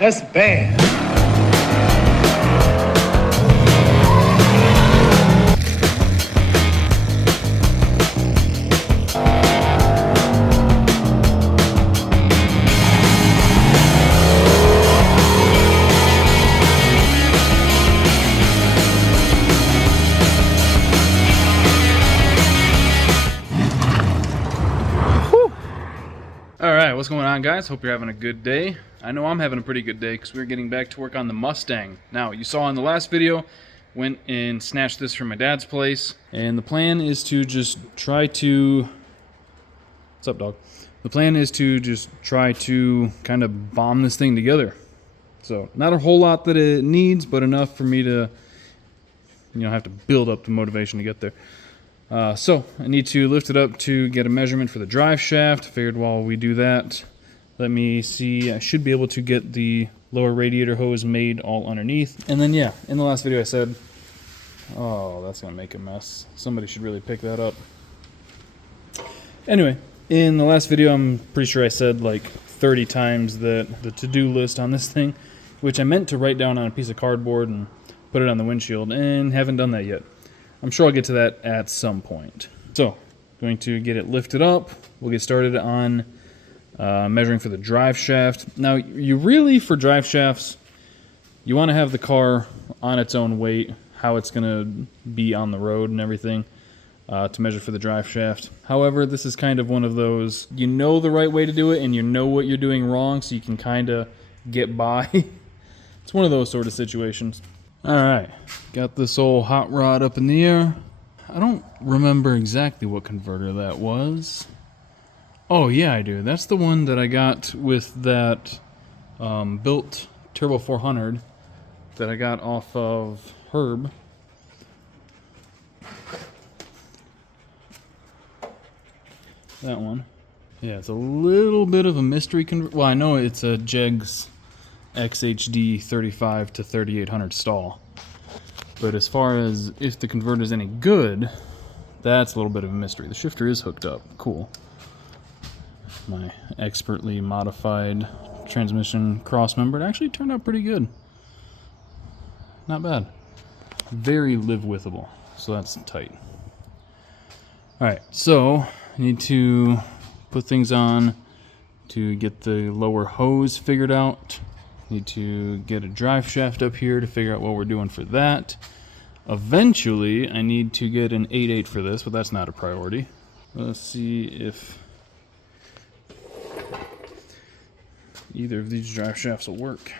That's bad. Alright, what's going on, guys? Hope you're having a good day. I know I'm having a pretty good day because we're getting back to work on the Mustang. Now, you saw in the last video, went and snatched this from my dad's place, and the plan is to just try to... What's up, dog? The plan is to just try to kind of bomb this thing together. So, not a whole lot that it needs, but enough for me to, have to build up the motivation to get there. So, I need to lift it up to get a measurement for the drive shaft. Figured while we do that, let me see, I should be able to get the lower radiator hose made all underneath. And then, yeah, in the last video I said, oh, that's going to make a mess. Somebody should really pick that up. Anyway, in the last video, I'm pretty sure I said like 30 times that the to-do list on this thing, which I meant to write down on a piece of cardboard and put it on the windshield, and haven't done that yet. I'm sure I'll get to that at some point. So, going to get it lifted up. We'll get started on measuring for the drive shaft. Now, you really, for drive shafts, you want to have the car on its own weight, how it's going to be on the road and everything, to measure for the drive shaft. However, this is kind of one of those, you know the right way to do it, and you know what you're doing wrong, so you can kind of get by. It's one of those sort of situations. Alright, got this old hot rod up in the air. I don't remember exactly what converter that was. Oh yeah, I do. That's the one that I got with that built Turbo 400 that I got off of Herb. That one. Yeah, it's a little bit of a mystery converter. Well, I know it's a Jegs XHD 35 to 3800 stall, but as far as if the converter is any good, that's a little bit of a mystery. The shifter is hooked up. Cool. My expertly modified transmission cross member, it actually turned out pretty good. Not bad. Very live-withable, so that's tight. Alright, so I need to put things on to get the lower hose figured out. Need to get a drive shaft up here to figure out what we're doing for that. Eventually, I need to get an 8.8 for this, but that's not a priority. Let's see if either of these drive shafts will work.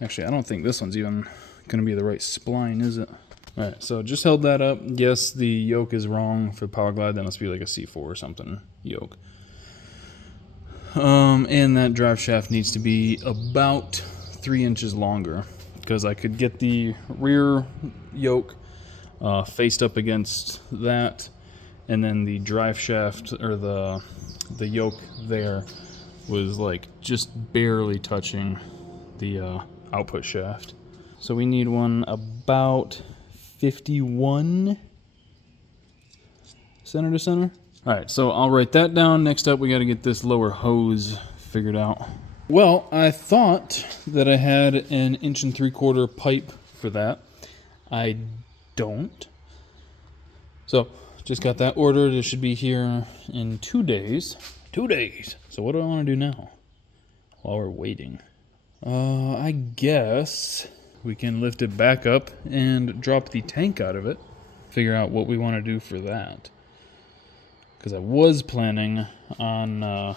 Actually, I don't think this one's even going to be the right spline, is it? Alright, so just held that up. Yes, the yoke is wrong for Power Glide. That must be like a C4 or something yoke. And that drive shaft needs to be about 3 inches longer, because I could get the rear yoke faced up against that, and then the drive shaft, or the yoke there, was like just barely touching the output shaft. So we need one about 51 center to center. Alright, so I'll write that down. Next up, we got to get this lower hose figured out. Well, I thought that I had an 1 3/4 pipe for that. I don't. So, just got that ordered. It should be here in 2 days. 2 days! So what do I want to do now while we're waiting? I guess we can lift it back up and drop the tank out of it. Figure out what we want to do for that. Because I was planning on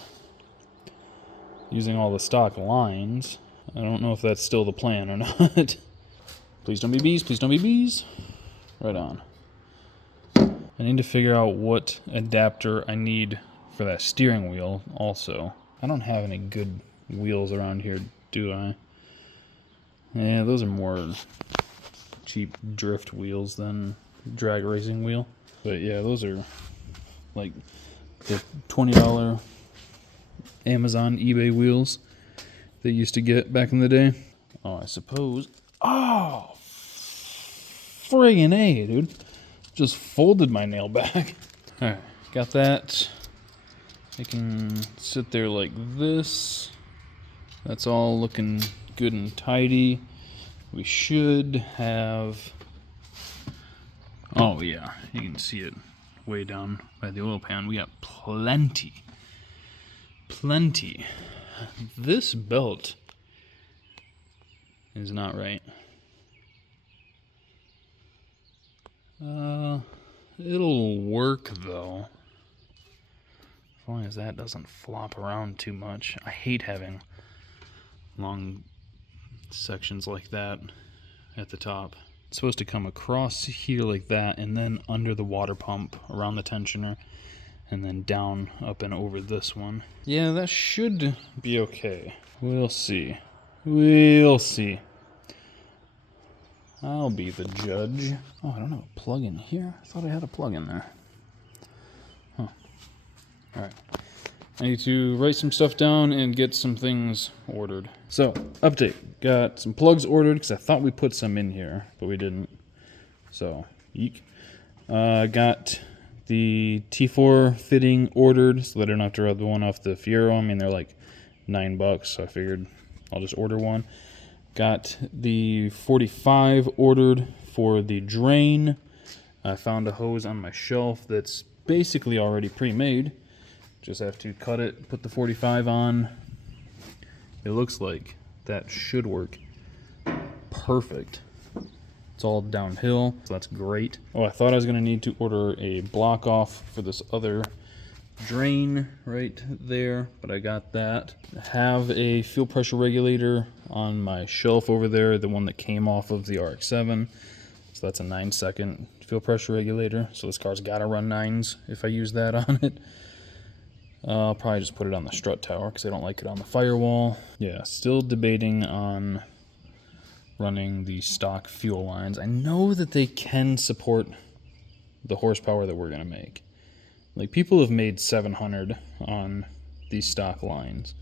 using all the stock lines. I don't know if that's still the plan or not. Please don't be bees, please don't be bees. Right on. I need to figure out what adapter I need for that steering wheel also. I don't have any good wheels around here, do I? Yeah, those are more cheap drift wheels than drag racing wheel. But yeah, those are like the $20 Amazon, eBay wheels they used to get back in the day. Oh, I suppose. Oh, friggin' A, dude. Just folded my nail back. Alright, got that. I can sit there like this. That's all looking good and tidy. We should have... Oh yeah, you can see it way down by the oil pan. We got plenty. Plenty. This belt is not right. It'll work though. As long as that doesn't flop around too much. I hate having long sections like that at the top. It's supposed to come across here like that, and then under the water pump around the tensioner, and then down, up, and over this one. Yeah, that should be okay. We'll see. We'll see. I'll be the judge. Oh, I don't have a plug in here. I thought I had a plug in there. Huh. Alright. I need to write some stuff down and get some things ordered. So, update. Got some plugs ordered because I thought we put some in here, but we didn't. So, yeek. Got the T4 fitting ordered so that I don't have to rub the one off the Fiero. I mean, they're like $9, so I figured I'll just order one. Got the 45 ordered for the drain. I found a hose on my shelf that's basically already pre-made. Just have to cut it, put the 45 on. It looks like that should work perfect. It's all downhill, so that's great. Oh, I thought I was gonna need to order a block off for this other drain right there, but I got that. I have a fuel pressure regulator on my shelf over there, the one that came off of the RX-7. So that's a 9-second fuel pressure regulator. So this car's gotta run 9s if I use that on it. I'll probably just put it on the strut tower because I don't like it on the firewall. Yeah, still debating on running the stock fuel lines. I know that they can support the horsepower that we're going to make. Like, people have made 700 on these stock lines.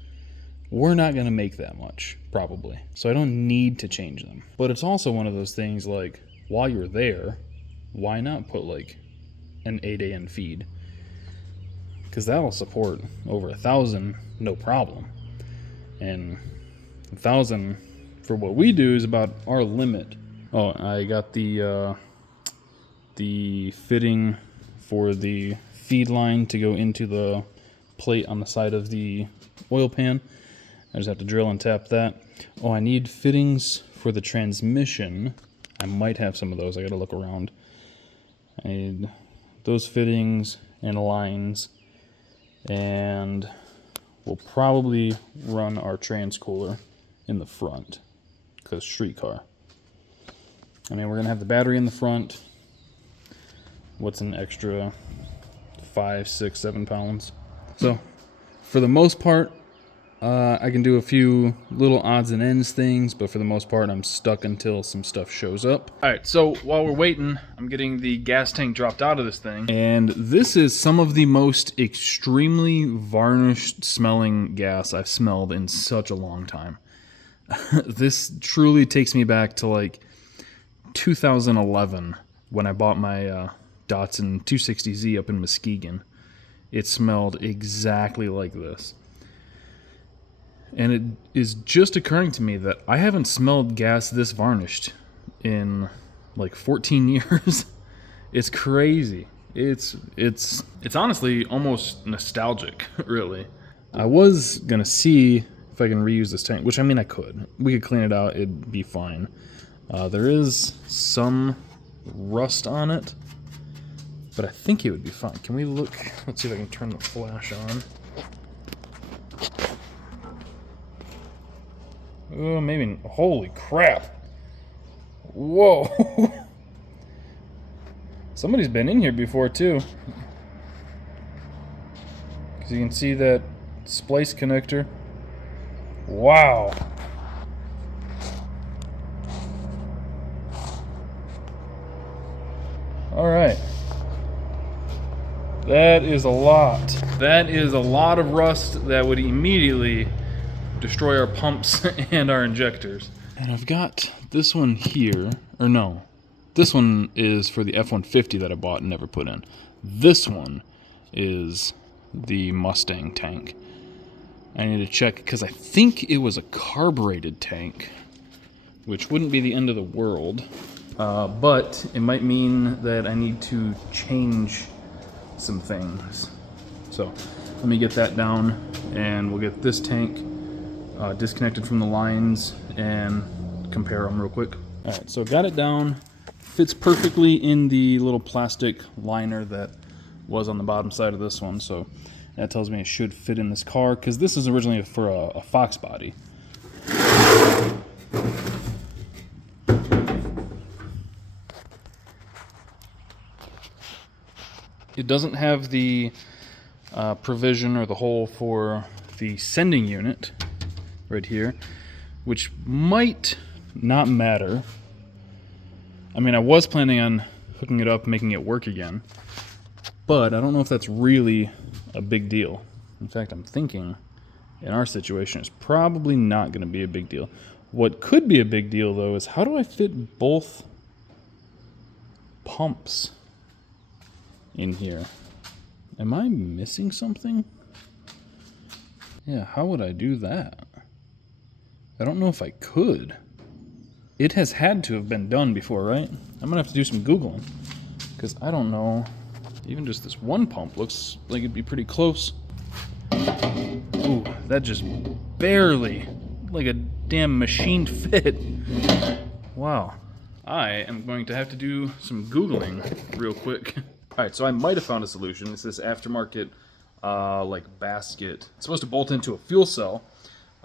We're not going to make that much, probably. So I don't need to change them. But it's also one of those things, like, while you're there, why not put, like, an 8AN feed? Because that'll support over 1,000, no problem. And 1,000 for what we do is about our limit. Oh, I got the fitting for the feed line to go into the plate on the side of the oil pan. I just have to drill and tap that. Oh, I need fittings for the transmission. I might have some of those. I gotta look around. I need those fittings and lines. And we'll probably run our trans-cooler in the front because street car. I mean, we're gonna have the battery in the front. What's an extra 5, 6, 7 pounds? So for the most part, I can do a few little odds and ends things, but for the most part, I'm stuck until some stuff shows up. All right, so while we're waiting, I'm getting the gas tank dropped out of this thing. And this is some of the most extremely varnished smelling gas I've smelled in such a long time. This truly takes me back to like 2011 when I bought my Datsun 260Z up in Muskegon. It smelled exactly like this. And it is just occurring to me that I haven't smelled gas this varnished in like 14 years. It's crazy. It's honestly almost nostalgic, really. I was gonna see if I can reuse this tank, which I mean I could. We could clean it out, it'd be fine. There is some rust on it, but I think it would be fine. Can we look? Let's see if I can turn the flash on. Oh, maybe. Holy crap. Whoa. Somebody's been in here before, too. Because you can see that splice connector. Wow. Alright. That is a lot. That is a lot of rust that would immediately destroy our pumps and our injectors. And I've got this one here, or no, this one is for the F-150 that I bought and never put in. This one is the Mustang tank. I need to check, because I think it was a carbureted tank, which wouldn't be the end of the world. But it might mean that I need to change some things. So let me get that down, and we'll get this tank disconnected from the lines and compare them real quick. All right, so got it down. Fits perfectly in the little plastic liner that was on the bottom side of this one. So that tells me it should fit in this car, because this is originally for a Fox body. It doesn't have the provision or the hole for the sending unit right here, which might not matter. I mean, I was planning on hooking it up, making it work again, but I don't know if that's really a big deal. In fact, I'm thinking in our situation it's probably not going to be a big deal. What could be a big deal, though, is how do I fit both pumps in here? Am I missing something? Yeah, how would I do that? I don't know if I could. It has had to have been done before, right? I'm gonna have to do some Googling, because I don't know. Even just this one pump looks like it'd be pretty close. Ooh, that just barely, like a damn machined fit. Wow. I am going to have to do some Googling real quick. All right, so I might have found a solution. It's this aftermarket like basket. It's supposed to bolt into a fuel cell,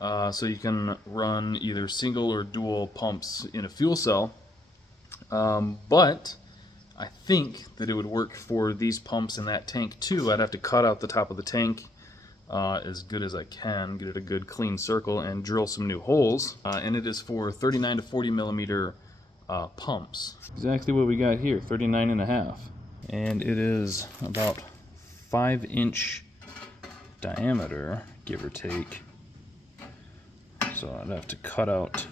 so you can run either single or dual pumps in a fuel cell. But I think that it would work for these pumps in that tank too. I'd have to cut out the top of the tank as good as I can, get it a good clean circle, and drill some new holes. And it is for 39 to 40 millimeter pumps. Exactly what we got here, 39.5. And it is about 5-inch diameter, give or take. So I'd have to cut out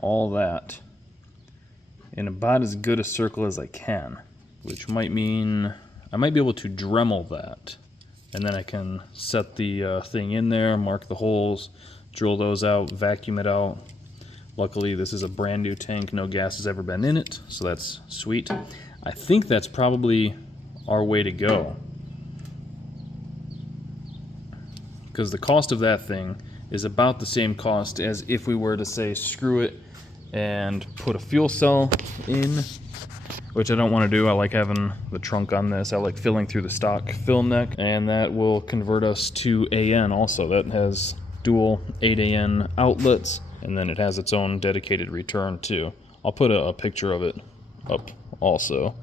all that in about as good a circle as I can, which might mean I might be able to Dremel that. And then I can set the thing in there, mark the holes, drill those out, vacuum it out. Luckily, this is a brand new tank, no gas has ever been in it, so that's sweet. I think that's probably our way to go, because the cost of that thing is about the same cost as if we were to, say, screw it and put a fuel cell in, which I don't want to do. I like having the trunk on this. I like filling through the stock fill neck, and that will convert us to AN also. That has dual 8AN outlets, and then it has its own dedicated return too. I'll put a picture of it up also,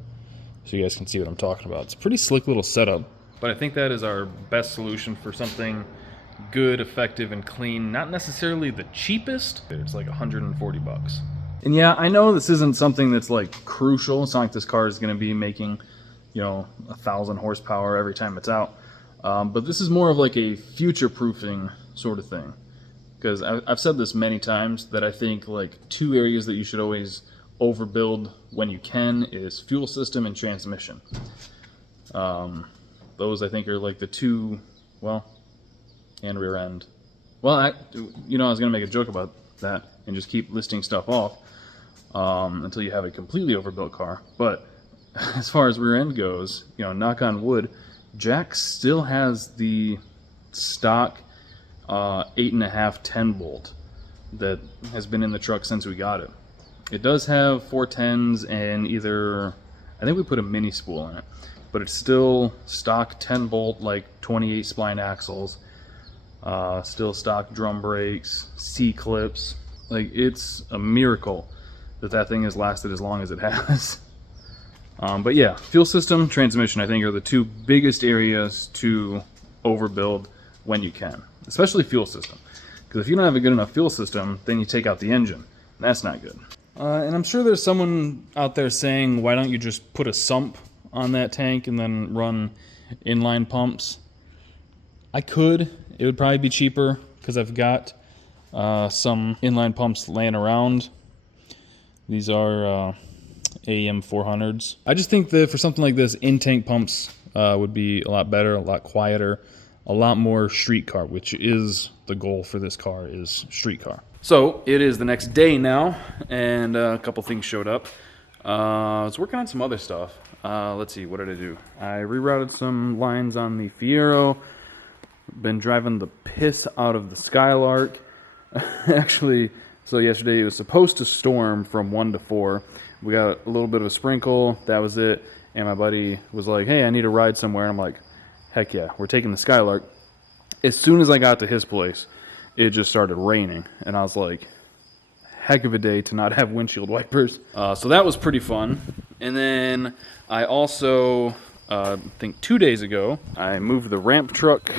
so you guys can see what I'm talking about. It's a pretty slick little setup, but I think that is our best solution for something good, effective, and clean. Not necessarily the cheapest. It's like 140 bucks. And yeah, I know this isn't something that's like crucial. It's not like this car is going to be making, 1,000 horsepower every time it's out. But this is more of like a future-proofing sort of thing. Because I've said this many times that I think like 2 areas that you should always overbuild when you can is fuel system and transmission. Those I think are like the 2, and rear end. Well, I was gonna make a joke about that and just keep listing stuff off until you have a completely overbuilt car. But as far as rear end goes, knock on wood, Jack still has the stock 8.5 10 bolt that has been in the truck since we got it. It does have 410s and I think we put a mini spool in it, but it's still stock 10 bolt, like 28 spline axles, still stock drum brakes, C-clips. Like, it's a miracle that thing has lasted as long as it has. But yeah, fuel system, transmission, I think are the 2 biggest areas to overbuild when you can, especially fuel system. Because if you don't have a good enough fuel system, then you take out the engine. That's not good. And I'm sure there's someone out there saying, why don't you just put a sump on that tank and then run inline pumps? I could. It would probably be cheaper because I've got some inline pumps laying around. These are AM 400s. I just think that for something like this, in-tank pumps would be a lot better, a lot quieter, a lot more street car, which is the goal for this car, is street car. So it is the next day now, and a couple things showed up. I was working on some other stuff. Let's see, what did I do? I rerouted some lines on the Fiero. Been driving the piss out of the Skylark. Actually, so yesterday it was supposed to storm from 1 to 4. We got a little bit of a sprinkle, that was it. And my buddy was like, hey, I need to ride somewhere. And I'm like, heck yeah, we're taking the Skylark. As soon as I got to his place, it just started raining. And I was like, heck of a day to not have windshield wipers. So that was pretty fun. And then I also, I think 2 days ago, I moved the ramp truck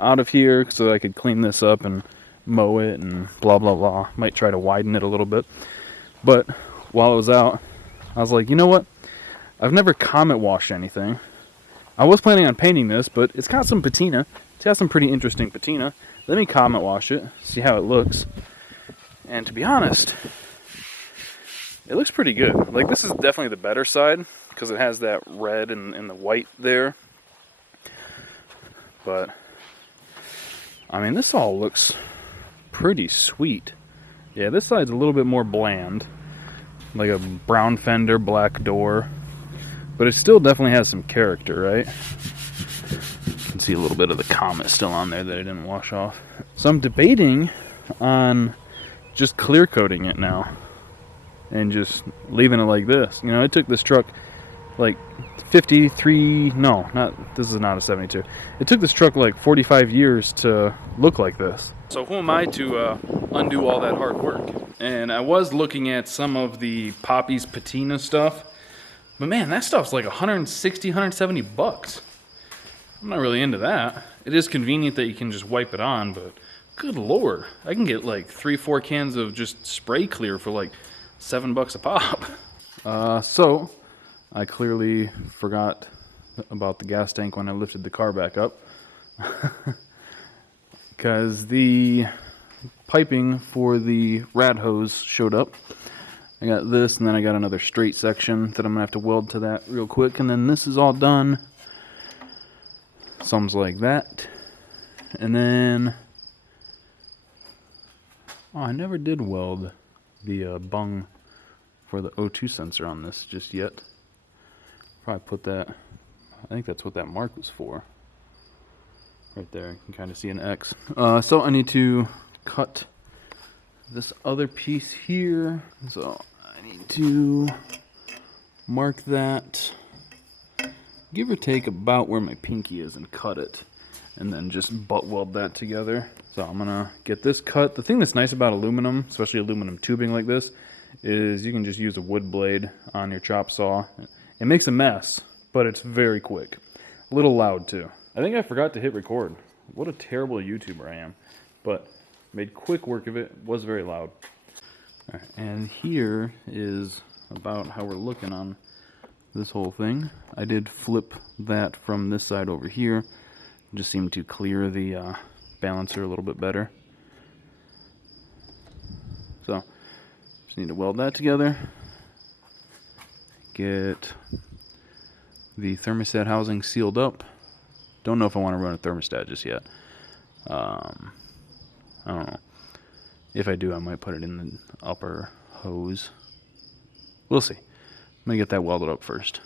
out of here so that I could clean this up and mow it and blah, blah, blah. Might try to widen it a little bit. But while I was out, I was like, you know what? I've never comet washed anything. I was planning on painting this, but it's got some patina. It's got some pretty interesting patina. Let me comet wash it, see how it looks. And to be honest, it looks pretty good. Like, this is definitely the better side because it has that red and the white there. But, I mean, this all looks pretty sweet. Yeah, this side's a little bit more bland. Like a brown fender, black door. But it still definitely has some character, right? You can see a little bit of the comet still on there that I didn't wash off. So I'm debating on just clear coating it now and just leaving it like this. You know, it took this truck like 53, no, not, this is not a 72. It took this truck like 45 years to look like this. So who am I to undo all that hard work? And I was looking at some of the Poppy's patina stuff, but man, that stuff's like 160, 170 bucks. I'm not really into that. It is convenient that you can just wipe it on, but good lord, I can get like 3-4 cans of just spray clear for like $7 a pop. So I clearly forgot about the gas tank when I lifted the car back up. Because the piping for the rad hose showed up. I got this, and then I got another straight section that I'm gonna have to weld to that real quick, and then this is all done. Something's like that. And then, oh, I never did weld the bung for the O2 sensor on this just yet. Probably put that, I think that's what that mark was for. Right there, you can kind of see an X. So I need to cut this other piece here. So I need to mark that, give or take about where my pinky is, and cut it. And then just butt weld that together. So I'm gonna get this cut. The thing that's nice about aluminum, especially aluminum tubing like this, is you can just use a wood blade on your chop saw. It makes a mess, but it's very quick. A little loud too. I think I forgot to hit record. What a terrible YouTuber I am. But made quick work of it. Was very loud. All right, and here is about how we're looking on this whole thing. I did flip that from this side over here. Just seemed to clear the balancer a little bit better. So just need to weld that together. Get the thermostat housing sealed up. Don't know if I want to run a thermostat just yet. I don't know. If I do, I might put it in the upper hose. We'll see. I'm going to get that welded up first.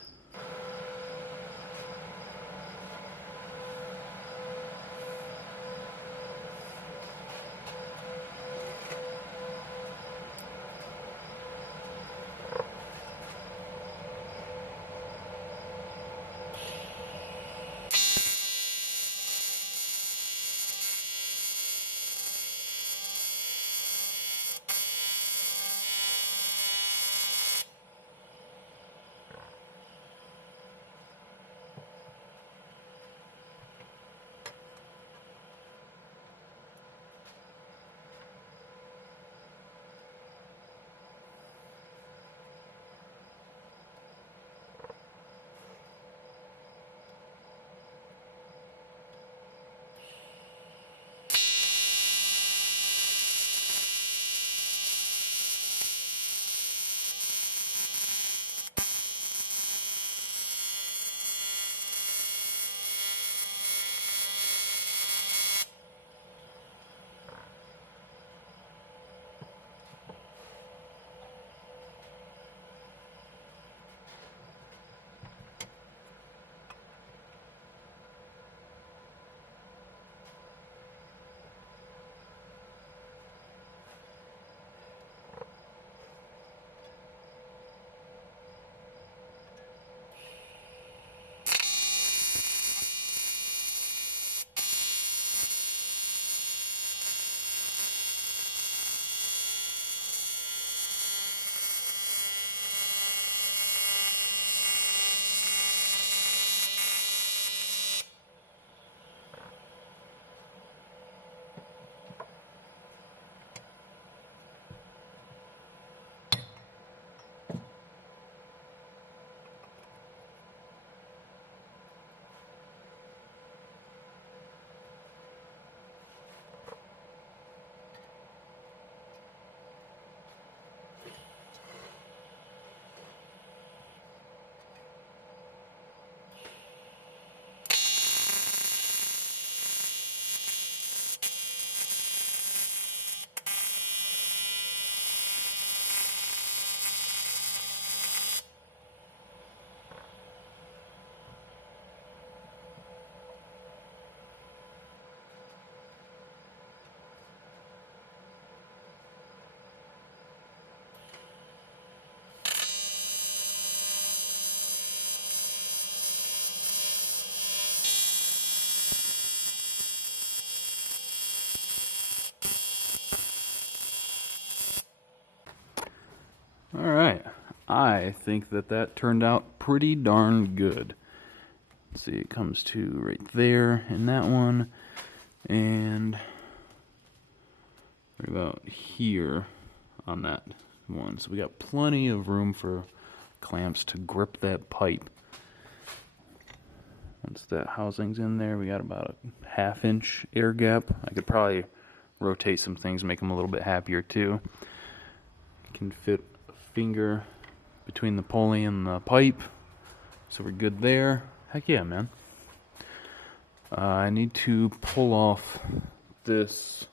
Alright, I think that turned out pretty darn good. Let's see, it comes to right there in that one, and right about here on that one. So we got plenty of room for clamps to grip that pipe. Once that housing's in there, we got about a 1/2 inch air gap. I could probably rotate some things, make them a little bit happier too. Can fit a finger between the pulley and the pipe, so we're good there. Heck yeah, man. I need to pull off this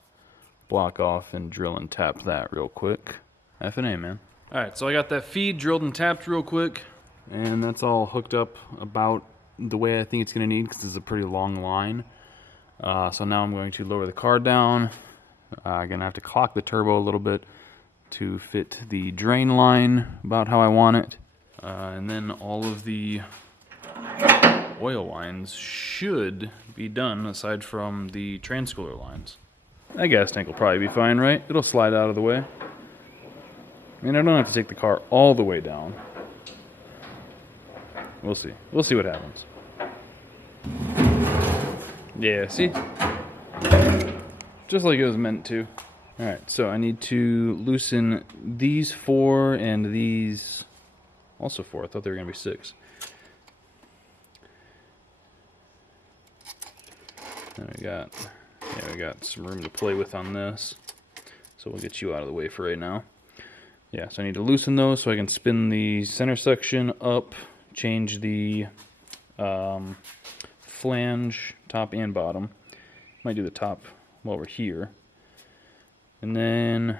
block off and drill and tap that real quick. F&A, man. Alright, so I got that feed drilled and tapped real quick, and that's all hooked up about the way I think it's going to need, because it's a pretty long line. So now I'm going to lower the car down. I'm going to have to clock the turbo a little bit to fit the drain line about how I want it. And then all of the oil lines should be done, aside from the transcooler lines. That gas tank will probably be fine, right? It'll slide out of the way. I mean, I don't have to take the car all the way down. We'll see. We'll see what happens. Yeah, see? Just like it was meant to. Alright, so I need to loosen these 4 and these also 4. I thought they were going to be 6. And we got some room to play with on this. So we'll get you out of the way for right now. Yeah, so I need to loosen those so I can spin the center section up, change the flange, top and bottom. Might do the top while we're here. And then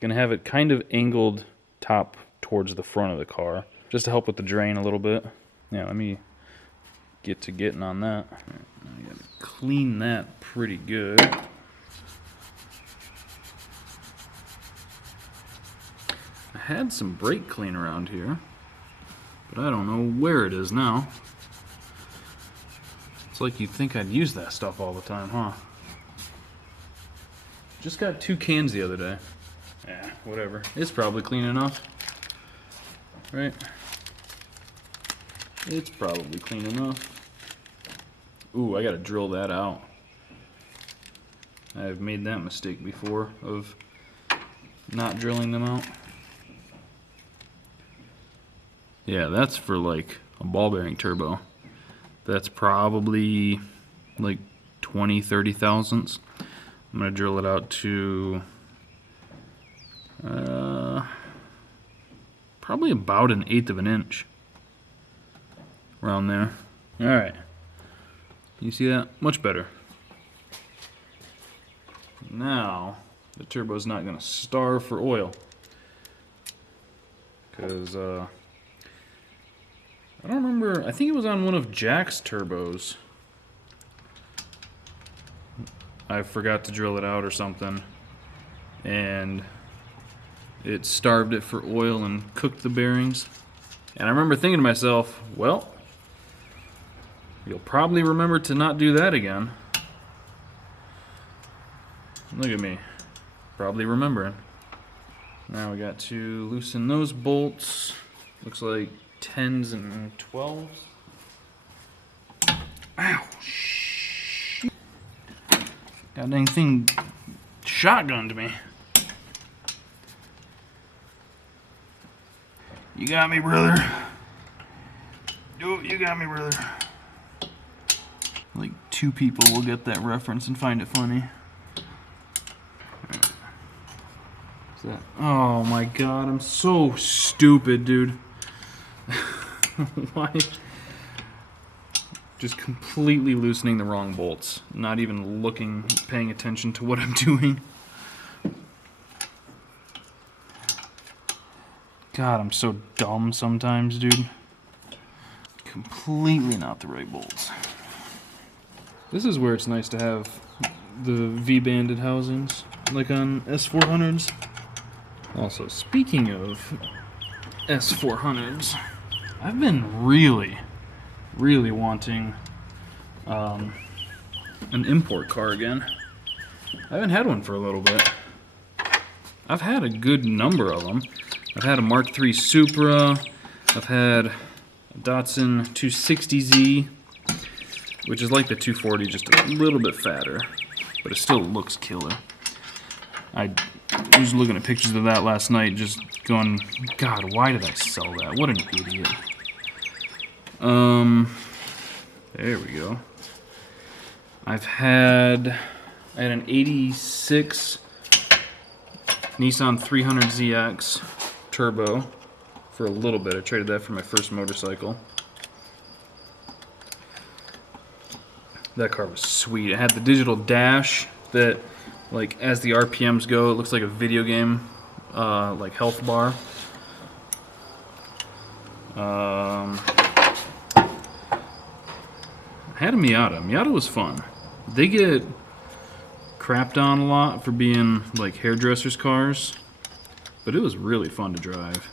gonna have it kind of angled top towards the front of the car, just to help with the drain a little bit. Yeah, let me get to getting on that. All right, now I gotta clean that pretty good. I had some brake clean around here, but I don't know where it is now. It's like you'd think I'd use that stuff all the time, huh? Just got 2 cans the other day. Yeah, whatever. It's probably clean enough. Right? It's probably clean enough. Ooh, I gotta drill that out. I've made that mistake before of not drilling them out. Yeah, that's for like a ball bearing turbo. That's probably like 20-30 thousandths. I'm gonna drill it out to probably about 1/8 of an inch. Around there. Alright. You see that? Much better. Now, the turbo's not gonna starve for oil. Because, I don't remember, I think it was on one of Jack's turbos. I forgot to drill it out or something, and it starved it for oil and cooked the bearings. And I remember thinking to myself, well, you'll probably remember to not do that again. Look at me, probably remembering. Now we got to loosen those bolts. Looks like 10s and 12s. Ow, shit. That dang thing shotgunned me. You got me, brother. You got me, brother. Like 2 people will get that reference and find it funny. What's that? Oh my god, I'm so stupid, dude. Why? Just completely loosening the wrong bolts. Not even looking, paying attention to what I'm doing. God, I'm so dumb sometimes, dude. Completely not the right bolts. This is where it's nice to have the V-banded housings, like on S400s. Also, speaking of S400s, I've been really wanting an import car again. I haven't had one for a little bit. I've had a good number of them. I've had a Mark III Supra. I've had a Datsun 260Z, which is like the 240, just a little bit fatter, but it still looks killer. I was looking at pictures of that last night, just going, God, why did I sell that? What an idiot. There we go. I had an 86 Nissan 300ZX Turbo for a little bit. I traded that for my first motorcycle. That car was sweet. It had the digital dash that, like, as the RPMs go, it looks like a video game, like health bar. I had a Miata. Miata was fun. They get crapped on a lot for being like hairdressers' cars, but it was really fun to drive.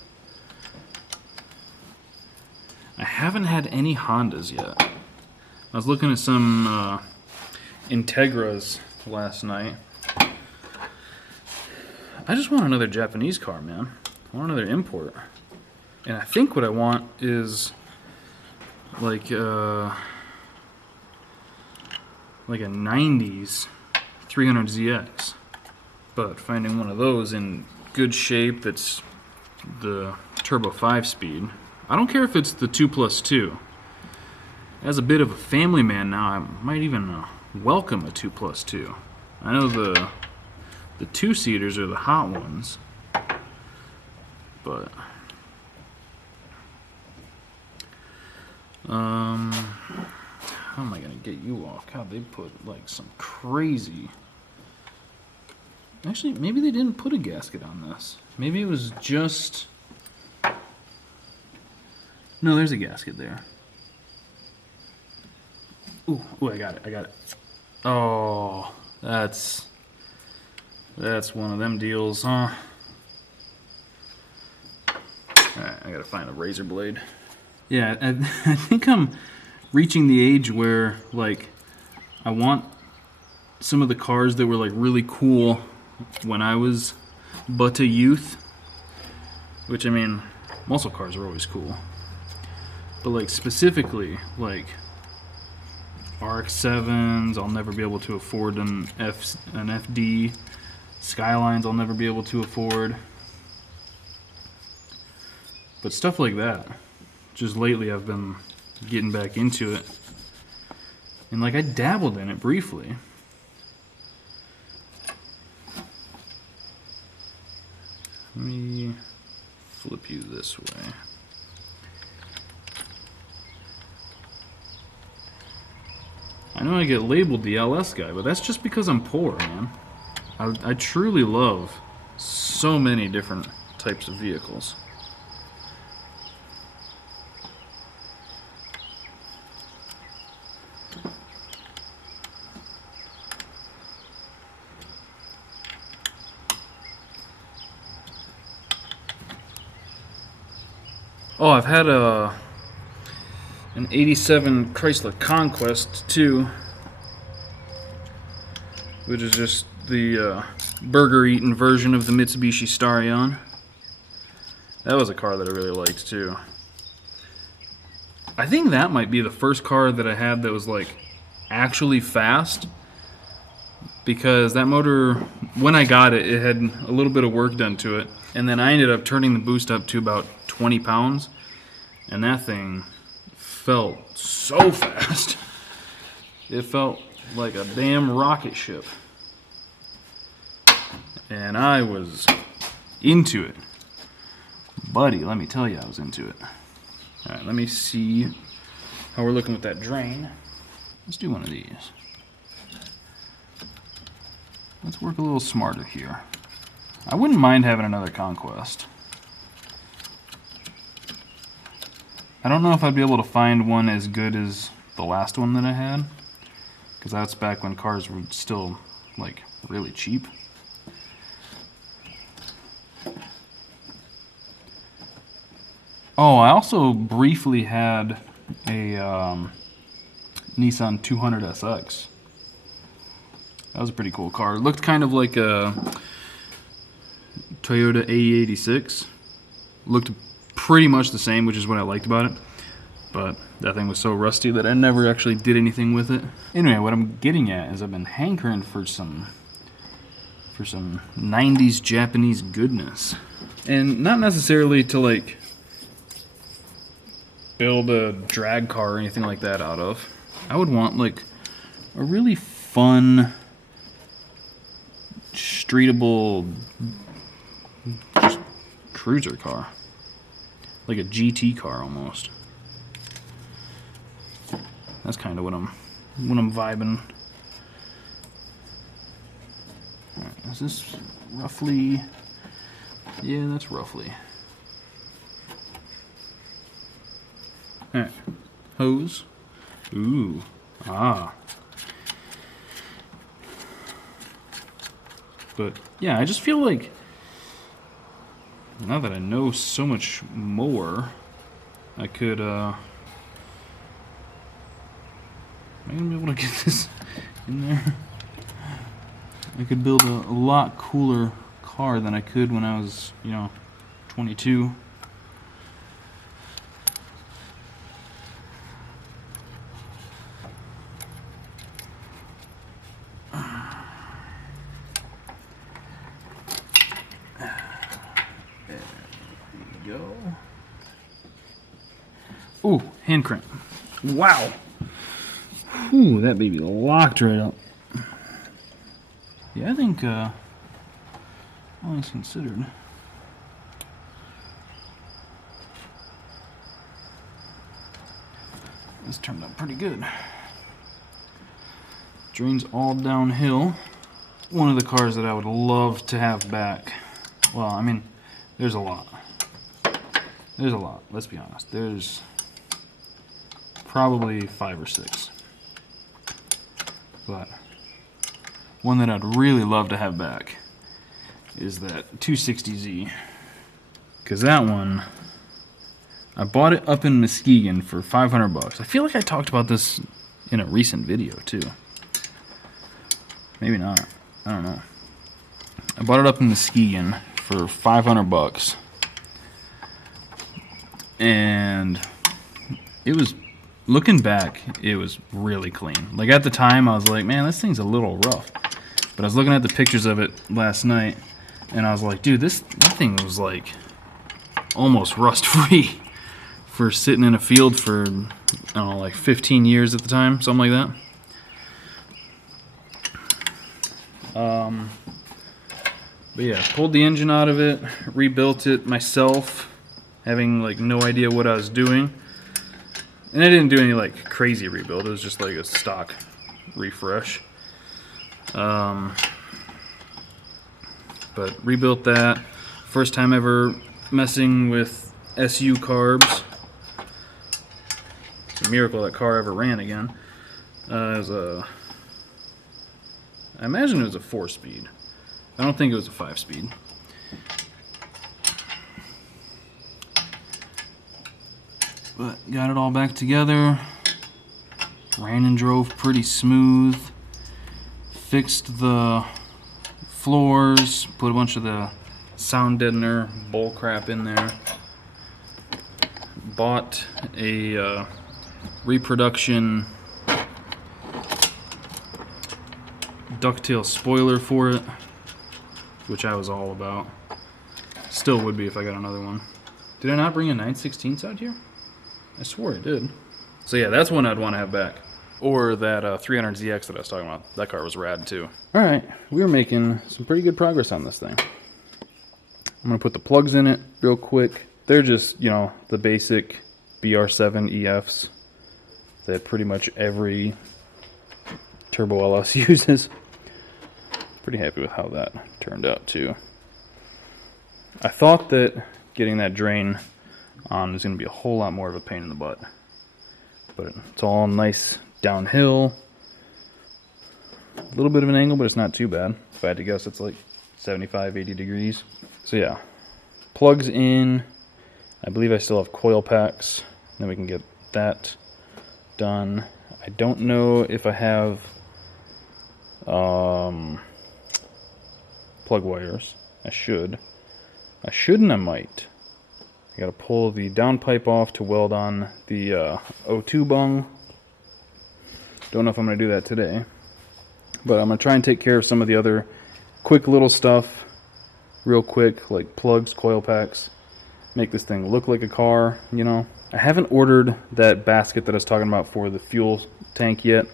I haven't had any Hondas yet. I was looking at some Integras last night. I just want another Japanese car, man. I want another import. And I think what I want is like a 90s 300ZX. But finding one of those in good shape that's the turbo 5-speed. I don't care if it's the 2+2. As a bit of a family man now, I might even welcome a 2+2. I know the 2-seaters are the hot ones, but how am I gonna get you off? God, they put like some crazy. Actually, maybe they didn't put a gasket on this. Maybe it was just. No, there's a gasket there. Ooh, I got it. Oh, that's one of them deals, huh? Alright, I gotta find a razor blade. Yeah, I think I'm reaching the age where, like, I want some of the cars that were, like, really cool when I was but a youth. Which, I mean, muscle cars are always cool. But, like, specifically, like, RX-7s, I'll never be able to afford an FD. Skylines, I'll never be able to afford. But stuff like that. Just lately, I've been getting back into it. And, like, I dabbled in it briefly. Let me flip you this way. I know I get labeled the LS guy, but that's just because I'm poor, man. I truly love so many different types of vehicles. Oh, I've had an 87 Chrysler Conquest too, which is just the burger-eating version of the Mitsubishi Starion. That was a car that I really liked too. I think that might be the first car that I had that was like actually fast, because that motor, when I got it, it had a little bit of work done to it, and then I ended up turning the boost up to about 20 pounds, and that thing felt so fast. It felt like a damn rocket ship. And I was into it. Buddy, let me tell you, I was into it. Alright, let me see how we're looking with that drain. Let's do one of these. Let's work a little smarter here. I wouldn't mind having another Conquest. I don't know if I'd be able to find one as good as the last one that I had, because that's back when cars were still, like, really cheap. Oh, I also briefly had a Nissan 200SX. That was a pretty cool car. It looked kind of like a Toyota AE86. Looked pretty much the same, which is what I liked about it. But that thing was so rusty that I never actually did anything with it. Anyway, what I'm getting at is I've been hankering for some 90s Japanese goodness. And not necessarily to like build a drag car or anything like that out of. I would want like a really fun, streetable, just cruiser car. Like a GT car almost. That's kind of what I'm vibing. All right, is this roughly? Yeah, that's roughly. All right, hose. Ooh, ah. But yeah, I just feel like now that I know so much more, I could. Am I gonna be able to get this in there? I could build a lot cooler car than I could when I was, 22. There we go. Ooh, hand crank. Wow. Ooh, that baby locked right up. Yeah, I think, all things considered, this turned out pretty good. Drains all downhill. One of the cars that I would love to have back. Well, I mean, there's a lot. There's a lot, let's be honest. There's probably 5 or 6. But one that I'd really love to have back is that 260Z. Because that one, I bought it up in Muskegon for $500. I feel like I talked about this in a recent video too. Maybe not. I don't know. I bought it up in Muskegon for $500. And it was, looking back, it was really clean. Like at the time, I was like, man, this thing's a little rough. But I was looking at the pictures of it last night, and I was like, dude, that thing was like almost rust-free for sitting in a field for, I don't know, like 15 years at the time, something like that. But yeah, pulled the engine out of it, rebuilt it myself, having like no idea what I was doing. And I didn't do any like crazy rebuild, it was just like a stock refresh. But rebuilt that. First time ever messing with SU carbs. It's a miracle that car ever ran again. It was I imagine it was a 4-speed. I don't think it was a 5-speed. But got it all back together. Ran and drove pretty smooth. Fixed the floors, put a bunch of the sound deadener bull crap in there. Bought a reproduction ducktail spoiler for it, which I was all about. Still would be if I got another one. Did I not bring a 9/16 out here? I swore I did. So yeah, that's one I'd want to have back. Or that 300ZX that I was talking about. That car was rad too. Alright, we were making some pretty good progress on this thing. I'm going to put the plugs in it real quick. They're just, the basic BR7 EFs that pretty much every Turbo LS uses. Pretty happy with how that turned out too. I thought that getting that drain on was going to be a whole lot more of a pain in the butt. But it's all nice downhill. A little bit of an angle, but it's not too bad. If I had to guess, it's like 75, 80 degrees. So yeah, plugs in. I believe I still have coil packs. Then we can get that done. I don't know if I have plug wires. I should. I shouldn't, I might. I gotta pull the downpipe off to weld on the O2 bung. Don't know if I'm gonna do that today. But I'm gonna try and take care of some of the other quick little stuff real quick, like plugs, coil packs. Make this thing look like a car, you know. I haven't ordered that basket that I was talking about for the fuel tank yet,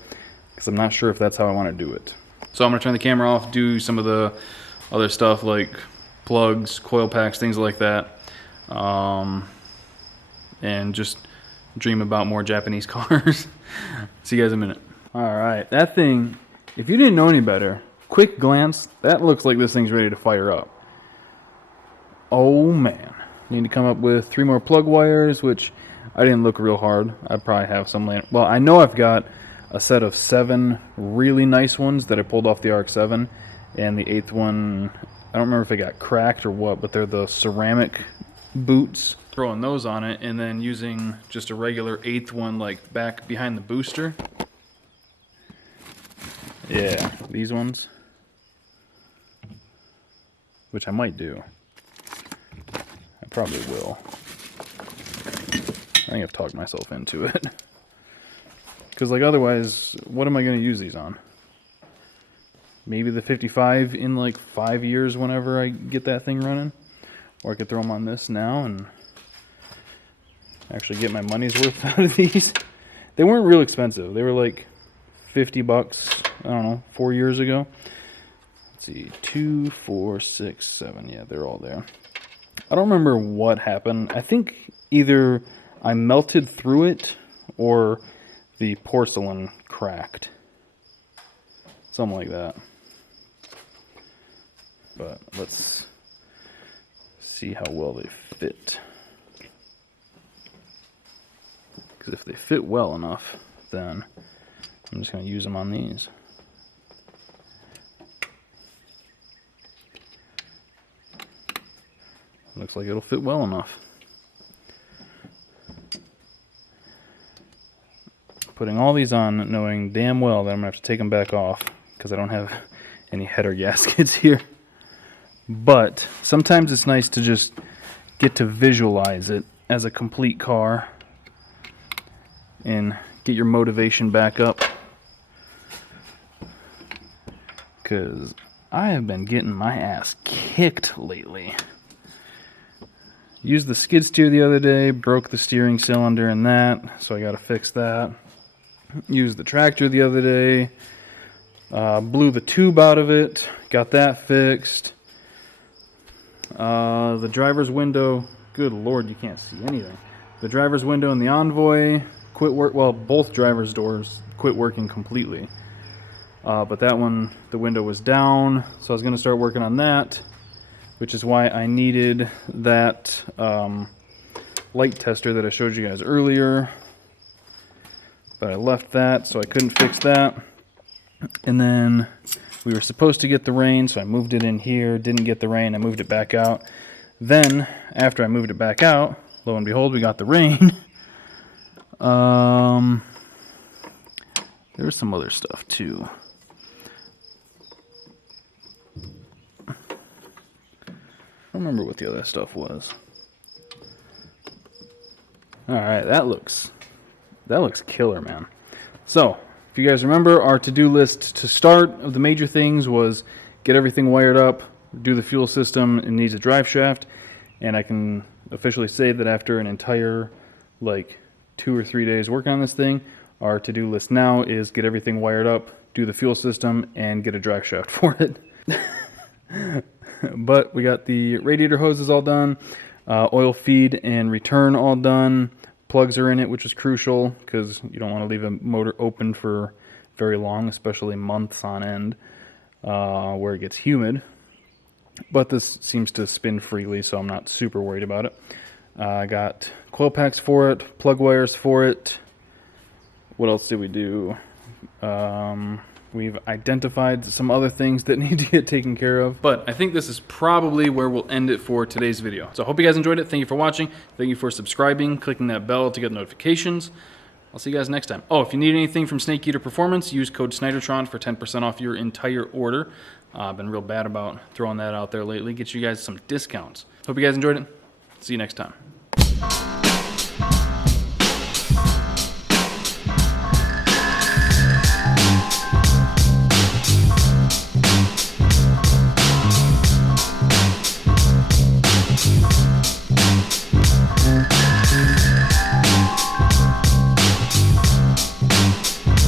because I'm not sure if that's how I want to do it. So I'm going to turn the camera off, do some of the other stuff like plugs, coil packs, things like that, and just dream about more Japanese cars. See you guys in a minute. Alright, that thing, if you didn't know any better, quick glance, that looks like this thing's ready to fire up. Oh man. Need to come up with 3 more plug wires, which I didn't look real hard. I probably have some laying. Well, I know I've got a set of 7 really nice ones that I pulled off the RX-7, and the 8th one, I don't remember if it got cracked or what, but they're the ceramic boots. Throwing those on it, and then using just a regular 8th one like back behind the booster. Yeah, these ones. Which I might do. Probably will. I think I've talked myself into it. Because, like, otherwise, what am I going to use these on? Maybe the 55 in, like, 5 years whenever I get that thing running? Or I could throw them on this now and actually get my money's worth out of these. They weren't real expensive. They were, like, 50 bucks, I don't know, 4 years ago. Let's see, 2, 4, 6, 7. Yeah, they're all there. I don't remember what happened. I think either I melted through it or the porcelain cracked. Something like that. But let's see how well they fit. Because if they fit well enough, then I'm just going to use them on these. Looks like it'll fit well enough. Putting all these on, knowing damn well that I'm going to have to take them back off because I don't have any header gaskets here. But sometimes it's nice to just get to visualize it as a complete car and get your motivation back up. Because I have been getting my ass kicked lately. Used the skid steer the other day, broke the steering cylinder in that, so I got to fix that. Used the tractor the other day, blew the tube out of it, got that fixed. The driver's window, good lord, you can't see anything. The driver's window in the Envoy quit work. Well, both driver's doors quit working completely. But that one, the window was down, so I was going to start working on that. Which is why I needed that light tester that I showed you guys earlier. But I left that, so I couldn't fix that. And then we were supposed to get the rain, so I moved it in here. Didn't get the rain, I moved it back out. Then, after I moved it back out, lo and behold, we got the rain. There was some other stuff, too. I don't remember what the other stuff was. Alright, that looks killer, man. So, if you guys remember, our to-do list to start of the major things was get everything wired up, do the fuel system, it needs a drive shaft, and I can officially say that after an entire, like, 2 or 3 days working on this thing, our to-do list now is get everything wired up, do the fuel system, and get a drive shaft for it. But we got the radiator hoses all done, oil feed and return all done, plugs are in it, which is crucial because you don't want to leave a motor open for very long, especially months on end, where it gets humid. But this seems to spin freely, so I'm not super worried about it. I got coil packs for it, plug wires for it. What else did we do? We've identified some other things that need to get taken care of. But I think this is probably where we'll end it for today's video. So I hope you guys enjoyed it. Thank you for watching. Thank you for subscribing, clicking that bell to get notifications. I'll see you guys next time. Oh, if you need anything from Snake Eater Performance, use code SNYDERTRON for 10% off your entire order. I've been real bad about throwing that out there lately. Get you guys some discounts. Hope you guys enjoyed it. See you next time.